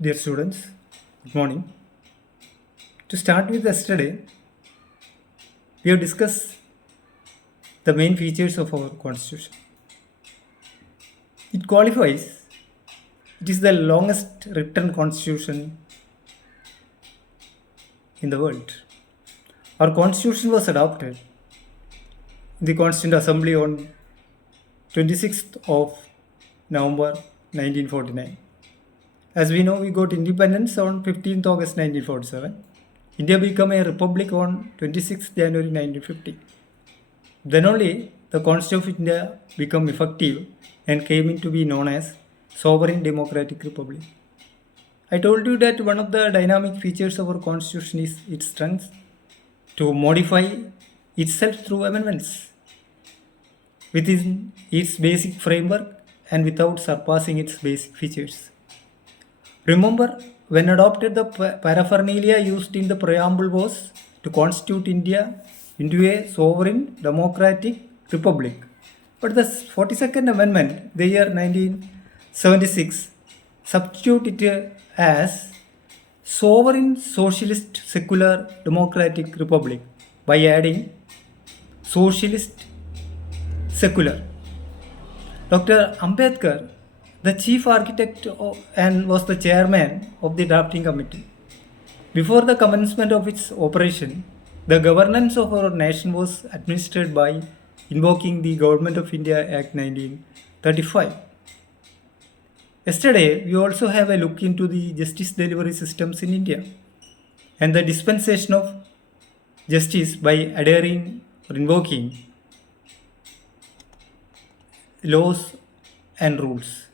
Dear students, good morning. To start with yesterday, we have discussed the main features of our constitution. It qualifies, it is the longest written constitution in the world. Our constitution was adopted in the Constituent Assembly on 26th of November 1949. As we know, we got independence on 15th August 1947. India became a republic on 26th January 1950. Then only the Constitution of India became effective and came into be known as Sovereign Democratic Republic. I told you that one of the dynamic features of our Constitution is its strength to modify itself through amendments within its basic framework and without surpassing its basic features. Remember, when adopted, the paraphernalia used in the preamble was to constitute India into a sovereign democratic republic. But the 42nd Amendment, the year 1976, substituted it as sovereign socialist secular democratic republic by adding socialist secular. Dr. Ambedkar, the chief architect and was the chairman of the drafting committee. Before the commencement of its operation, the governance of our nation was administered by invoking the Government of India Act 1935. Yesterday, we also have a look into the justice delivery systems in India and the dispensation of justice by adhering or invoking laws and rules.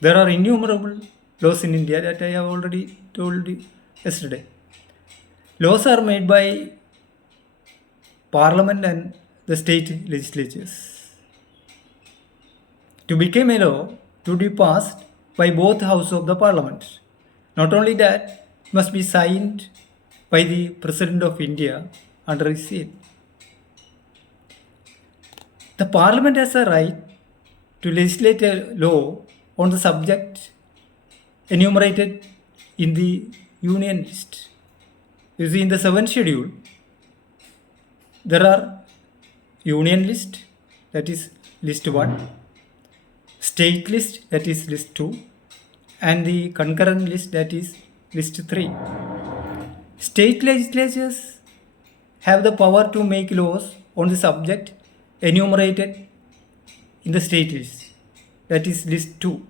There are innumerable laws in India that I have already told you yesterday. Laws are made by Parliament and the state legislatures. To become a law, to be passed by both houses of the Parliament. Not only that, it must be signed by the President of India under his seal. The Parliament has a right to legislate a law on the subject enumerated in the Union list. You see, in the 7th schedule, there are Union list, that is list 1, state list, that is list 2, and the concurrent list, that is list 3. State legislatures have the power to make laws on the subject enumerated in the state list, that is list 2,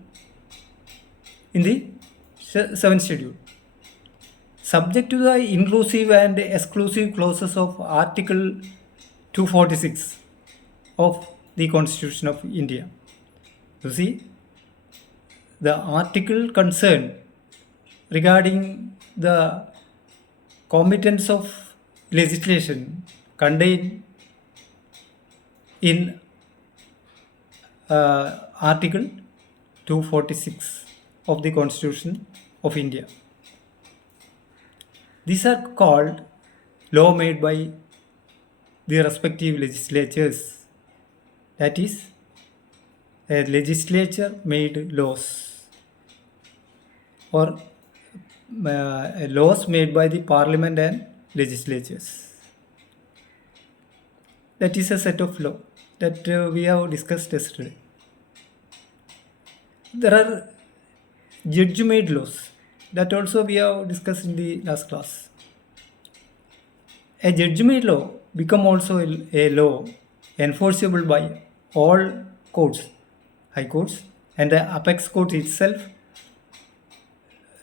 in the 7th schedule, subject to the inclusive and exclusive clauses of Article 246 of the Constitution of India. You see, the article concerned regarding the competence of legislation contained in Article 246 of the Constitution of India. These are called law made by the respective legislatures. That is, a legislature made laws or laws made by the Parliament and legislatures. That is a set of law that we have discussed yesterday. There are judge-made laws that also we have discussed in the last class. A judge-made law become also a law enforceable by all courts, high courts, and the apex court itself,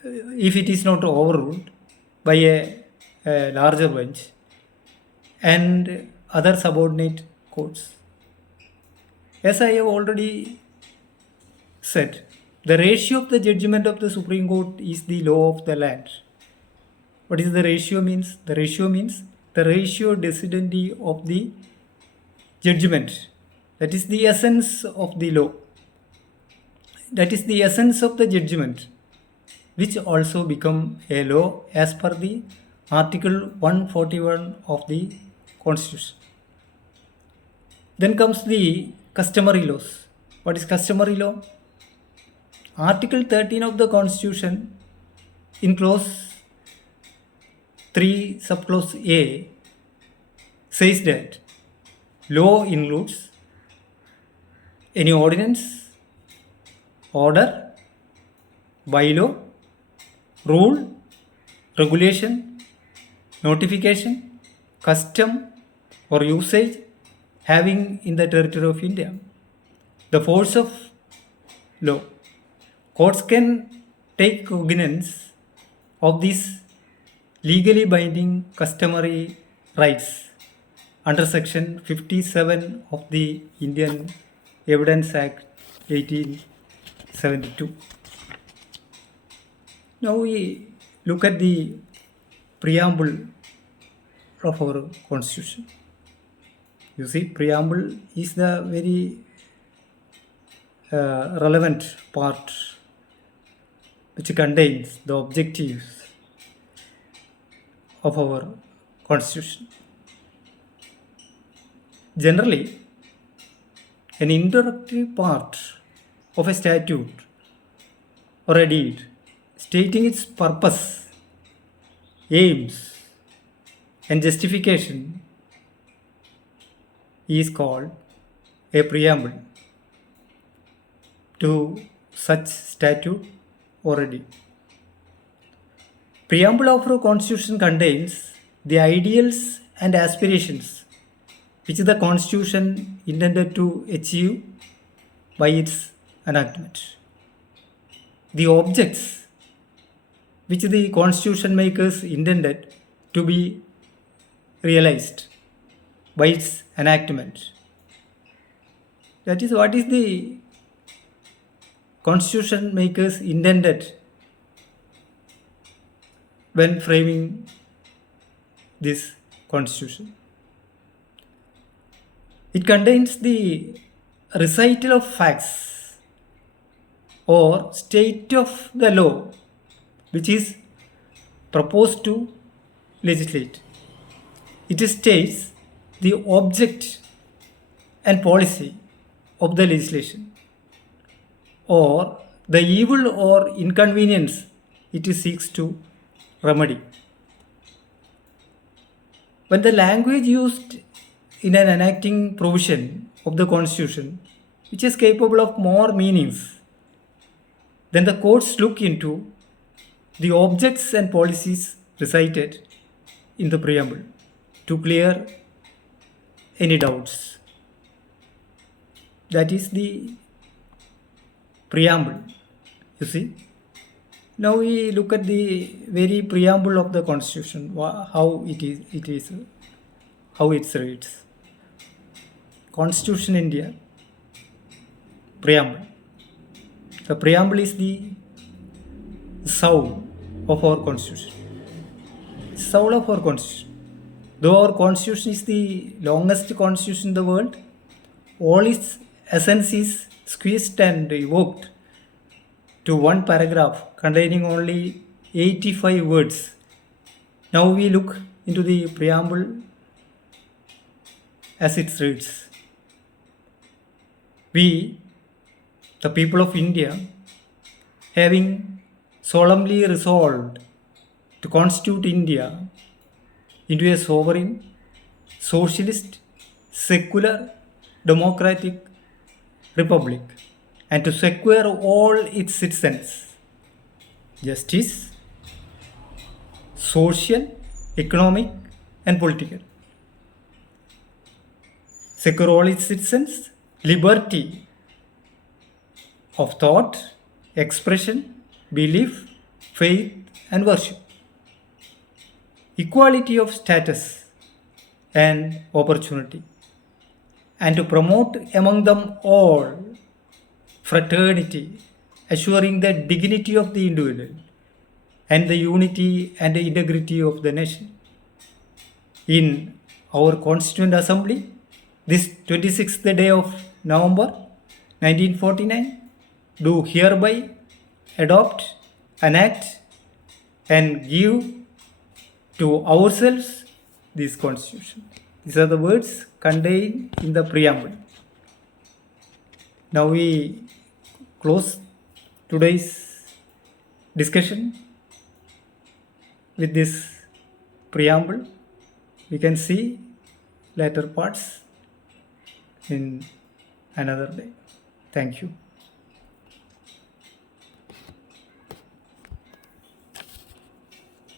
if it is not overruled by a larger bench, and other subordinate courts. As I have already said, the ratio of the judgment of the Supreme Court is the law of the land. What is the ratio means? The ratio means the ratio decidendi of the judgment. That is the essence of the law. That is the essence of the judgment, which also become a law as per the Article 141 of the Constitution. Then comes the customary laws. What is customary law? Article 13 of the Constitution in clause 3 subclause A says that law includes any ordinance, order, bylaw, rule, regulation, notification, custom, or usage having in the territory of India the force of law. Courts can take cognizance of these legally binding customary rights under section 57 of the Indian Evidence Act 1872. Now we look at the preamble of our constitution. You see, preamble is the very relevant part which contains the objectives of our constitution. Generally, an introductory part of a statute or a deed stating its purpose, aims, and justification is called a preamble to such statute or a deed. Preamble of our constitution contains the ideals and aspirations which the constitution intended to achieve by its enactment. The objects which the constitution makers intended to be realized by its enactment. That is, what is the constitution makers intended when framing this constitution. It contains the recital of facts or state of the law which is proposed to legislate. It states the object and policy of the legislation or the evil or inconvenience it seeks to remedy. When the language used in an enacting provision of the constitution which is capable of more meanings, then the courts look into the objects and policies recited in the preamble to clear any doubts. That is the preamble, you see. Now we look at the very preamble of the constitution, how it is, how it reads. Constitution India, preamble. The preamble is the soul of our constitution. Soul of our constitution. Though our constitution is the longest constitution in the world, all its essence is squeezed and evoked to one paragraph containing only 85 words. Now we look into the preamble as it reads. We, the people of India, having solemnly resolved to constitute India into a sovereign, socialist, secular, democratic republic, and to secure all its citizens justice, social, economic, and political. Secure all its citizens liberty of thought, expression, belief, faith, and worship. Equality of status and opportunity, and to promote among them all fraternity, assuring the dignity of the individual and the unity and the integrity of the nation. In our Constituent Assembly, this 26th day of November 1949, do hereby adopt, enact, and give to ourselves this Constitution. These are the words contained in the preamble. Now we close today's discussion with this preamble. We can see later parts in another day. Thank you.